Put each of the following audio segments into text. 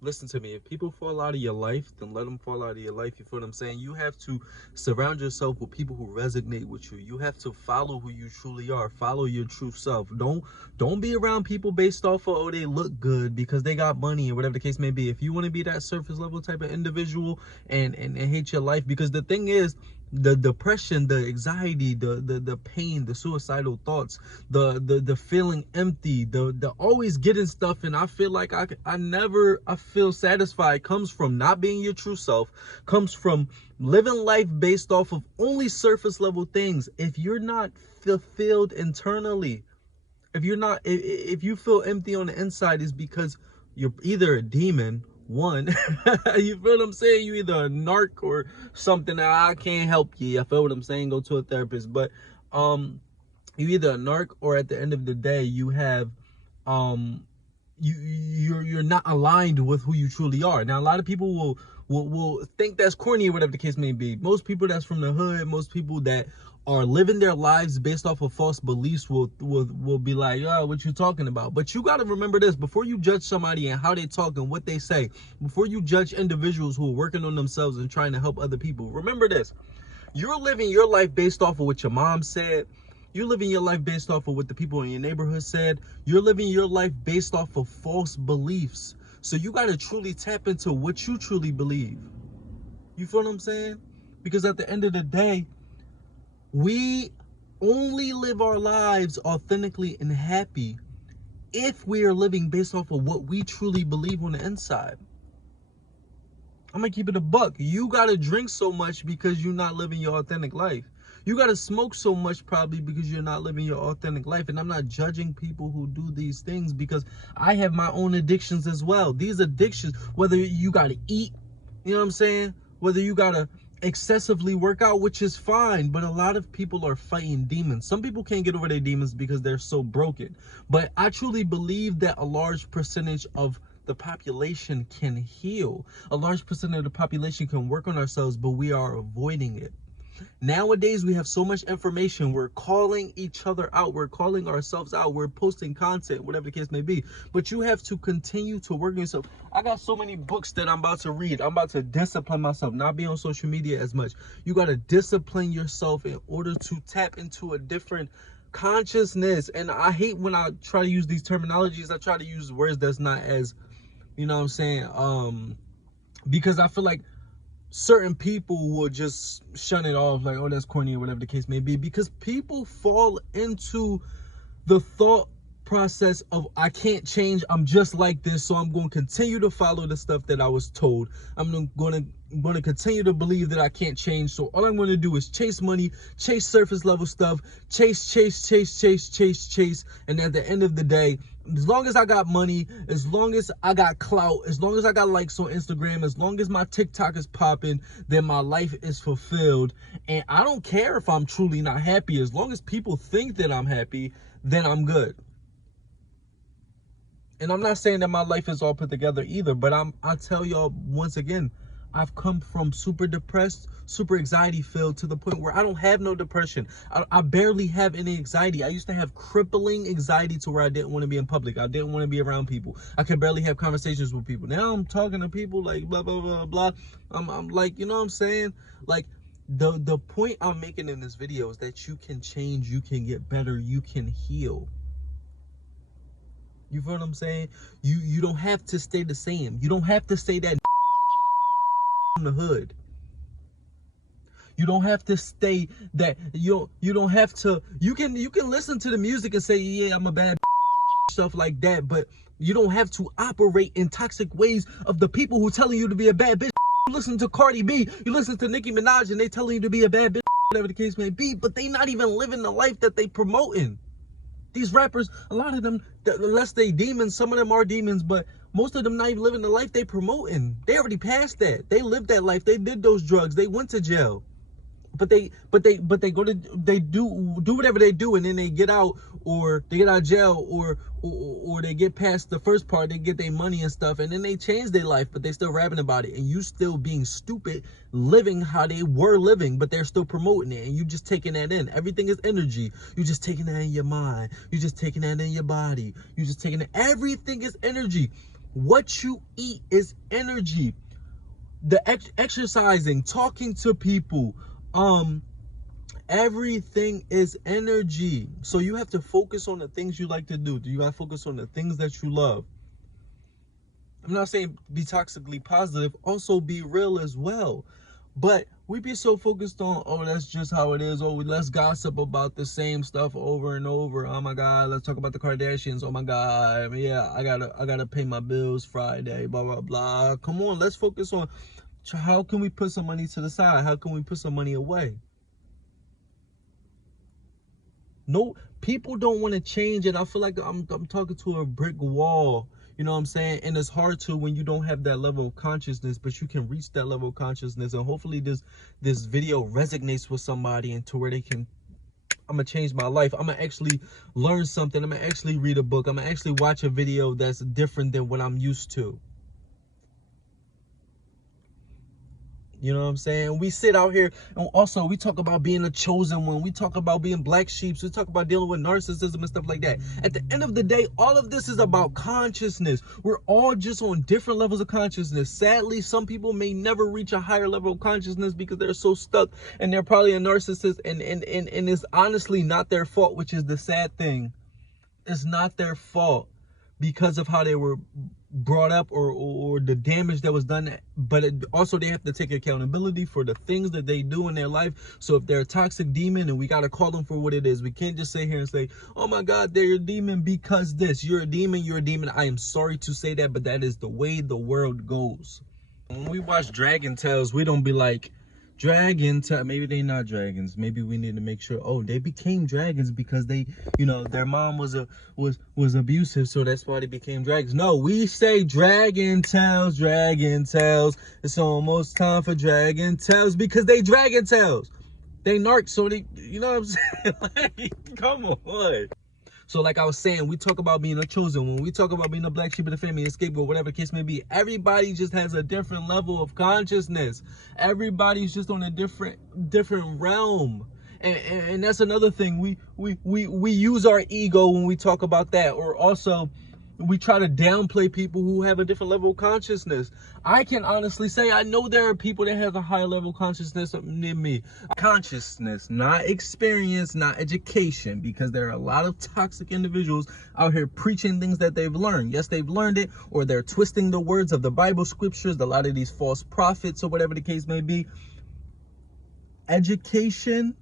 Listen to me. If people fall out of your life, then let them fall out of your life. You feel what I'm saying? You have to surround yourself with people who resonate with you. You have to follow who you truly are. Follow your true self. Don't be around people based off of, oh, they look good because they got money or whatever the case may be. If you want to be that surface level type of individual and hate your life, because the thing is, the depression, the anxiety, the pain, the suicidal thoughts, the feeling empty, the always getting stuff, and I feel like I feel satisfied, comes from not being your true self, comes from living life based off of only surface level things. If you're not fulfilled internally, if you feel empty on the inside, is because you're either a demon, one. You feel what I'm saying? You either a narc or something that I can't help you. I feel what I'm saying? Go to a therapist. But you either a narc, or at the end of the day you have um you're not aligned with who you truly are. Now a lot of people will think that's corny or whatever the case may be. Most people that's from the hood, most people that are living their lives based off of false beliefs will be like, oh, what you talking about? But you got to remember this: before you judge somebody and how they talk and what they say, before you judge individuals who are working on themselves and trying to help other people, remember this: you're living your life based off of what your mom said. You're living your life based off of what the people in your neighborhood said. You're living your life based off of false beliefs. So you got to truly tap into what you truly believe. You feel what I'm saying? Because at the end of the day, we only live our lives authentically and happy if we are living based off of what we truly believe on the inside. I'm gonna keep it a buck. You gotta drink so much because you're not living your authentic life. You gotta smoke so much probably because you're not living your authentic life. And I'm not judging people who do these things, because I have my own addictions as well. These addictions, whether you gotta eat, you know what I'm saying? Whether you gotta excessively work out, which is fine, but a lot of people are fighting demons. Some people can't get over their demons because they're so broken. But I truly believe that a large percentage of the population can heal. A large percentage of the population can work on ourselves, but we are avoiding it. Nowadays, we have so much information. We're calling each other out. We're calling ourselves out. We're posting content, whatever the case may be. But you have to continue to work on yourself. I got so many books that I'm about to read. I'm about to discipline myself, not be on social media as much. You got to discipline yourself in order to tap into a different consciousness. And I hate when I try to use these terminologies. I try to use words that's not as, you know what I'm saying, because I feel like certain people will just shun it off, like, oh, that's corny or whatever the case may be, because people fall into the thought process of, I can't change, I'm just like this, so I'm going to continue to follow the stuff that I was told. I'm going to continue to believe that I can't change, so all I'm going to do is chase money, chase surface level stuff, chase, and at the end of the day, as long as I got money, as long as I got clout, as long as I got likes on Instagram, as long as my TikTok is popping, then my life is fulfilled. And I don't care if I'm truly not happy. As long as people think that I'm happy, then I'm good. And I'm not saying that my life is all put together either, but I tell y'all once again, I've come from super depressed, super anxiety filled, to the point where I don't have no depression. I barely have any anxiety. I used to have crippling anxiety to where I didn't want to be in public. I didn't want to be around people. I could barely have conversations with people. Now I'm talking to people like blah, blah, blah, blah. I'm like, you know what I'm saying? Like, the point I'm making in this video is that you can change, you can get better, you can heal. You feel what I'm saying? You don't have to stay the same. You don't have to stay that in the hood. You don't have to stay that, you don't have to, you can listen to the music and say, yeah, I'm a bad stuff like that, but you don't have to operate in toxic ways of the people who telling you to be a bad bitch. You listen to Cardi B, you listen to Nicki Minaj, and they telling you to be a bad bitch, whatever the case may be, but they not even living the life that they promoting. These rappers, a lot of them, unless they demons, some of them are demons, but most of them not even living the life they promoting. They already passed that. They lived that life. They did those drugs. They went to jail. But they go to, they do whatever they do, and then they get out, or they get out of jail, or they get past the first part, they get their money and stuff, and then they change their life, but they still rapping about it, and you still being stupid, living how they were living, but they're still promoting it, and you just taking that in. Everything is energy. You just taking that in your mind. You just taking that in your body. You just taking it. Everything is energy. What you eat is energy. The exercising, talking to people, everything is energy. So you have to focus on the things you like to do. You gotta focus on the things that you love. I'm not saying be toxically positive, also be real as well. But we be so focused on, oh, that's just how it is. Oh, let's gossip about the same stuff over and over. Oh my God, let's talk about the Kardashians. Oh my God, yeah, I gotta pay my bills Friday. Blah blah blah. Come on, let's focus on how can we put some money to the side? How can we put some money away? No, people don't want to change, and I feel like I'm talking to a brick wall. You know what I'm saying? And it's hard to when you don't have that level of consciousness, but you can reach that level of consciousness, and hopefully this video resonates with somebody and to where they can. I'm gonna change my life. I'm gonna actually learn something. I'm gonna actually read a book. I'm gonna actually watch a video that's different than what I'm used to. You know what I'm saying? We sit out here and also we talk about being a chosen one. We talk about being black sheep. We talk about dealing with narcissism and stuff like that. At the end of the day, all of this is about consciousness. We're all just on different levels of consciousness. Sadly, some people may never reach a higher level of consciousness because they're so stuck and they're probably a narcissist and it's honestly not their fault, which is the sad thing. It's not their fault because of how they were brought up or the damage that was done, but also they have to take accountability for the things that they do in their life. So if they're a toxic demon, and we got to call them for what it is. We can't just sit here and say, oh my God, they're a demon because this. You're a demon, you're a demon. I am sorry to say that, but that is the way the world goes. When we watch Dragon Tales, we don't be like, maybe they not dragons. Maybe we need to make sure, oh, they became dragons because they, their mom was abusive, so that's why they became dragons. No, we say Dragon Tales. It's almost time for Dragon Tales because they Dragon Tales. They narc, so they, you know what I'm saying? Like, come on. So like I was saying, we talk about being a chosen one. We talk about being a black sheep of the family, a scapegoat, whatever the case may be. Everybody just has a different level of consciousness. Everybody's just on a different realm. And that's another thing. We use our ego when we talk about that. Or also, we try to downplay people who have a different level of consciousness. I can honestly say I know there are people that have a higher level of consciousness than me. Consciousness, not experience, not education, because there are a lot of toxic individuals out here preaching things that they've learned. Yes, they've learned it, or they're twisting the words of the Bible scriptures, a lot of these false prophets or whatever the case may be. Education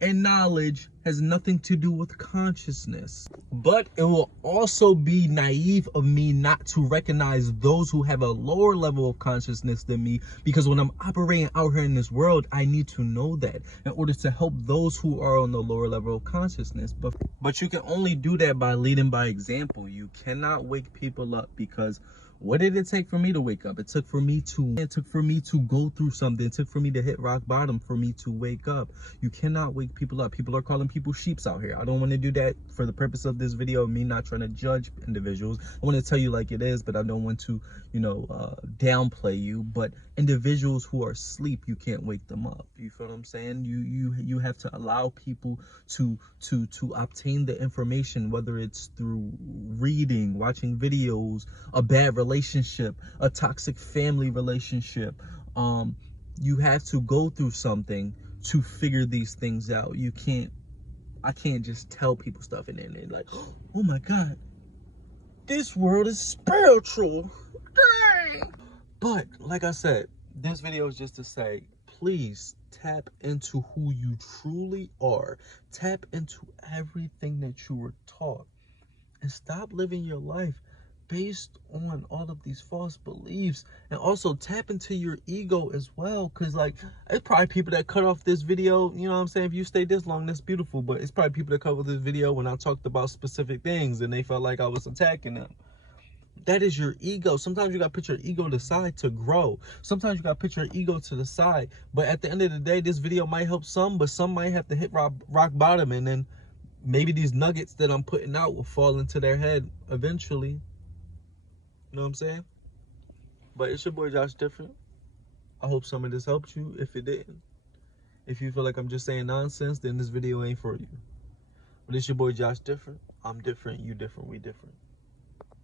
and knowledge has nothing to do with consciousness. But it will also be naive of me not to recognize those who have a lower level of consciousness than me, because when I'm operating out here in this world, I need to know that in order to help those who are on the lower level of consciousness. But you can only do that by leading by example. You cannot wake people up, because what did it take for me to wake up? It took for me to go through something. It took for me to hit rock bottom for me to wake up. You cannot wake people up. People are calling people sheeps out here. I don't want to do that for the purpose of this video, me not trying to judge individuals. I want to tell you like it is, but I don't want to, downplay you. But individuals who are asleep, you can't wake them up. You feel what I'm saying? You have to allow people to obtain the information, whether it's through reading, watching videos, a bad relationship, a toxic family relationship. You have to go through something to figure these things out. I can't just tell people stuff and then they're like, oh my God, this world is spiritual. Dang. But like I said, this video is just to say, please tap into who you truly are. Tap into everything that you were taught, and stop living your life based on all of these false beliefs. And also tap into your ego as well, because like it's probably people that cut off this video, you know what I'm saying? If you stay this long, that's beautiful, but it's probably people that cut off this video when I talked about specific things and they felt like I was attacking them. That is your ego. Sometimes you gotta put your ego to the side to grow. Sometimes you gotta put your ego to the side. But at the end of the day, this video might help some, but some might have to hit rock bottom, and then maybe these nuggets that I'm putting out will fall into their head eventually. You know what I'm saying? But it's your boy Josh Different. I hope some of this helped you. If it didn't, if you feel like I'm just saying nonsense, then this video ain't for you. But it's your boy Josh Different. I'm different, you different, we different.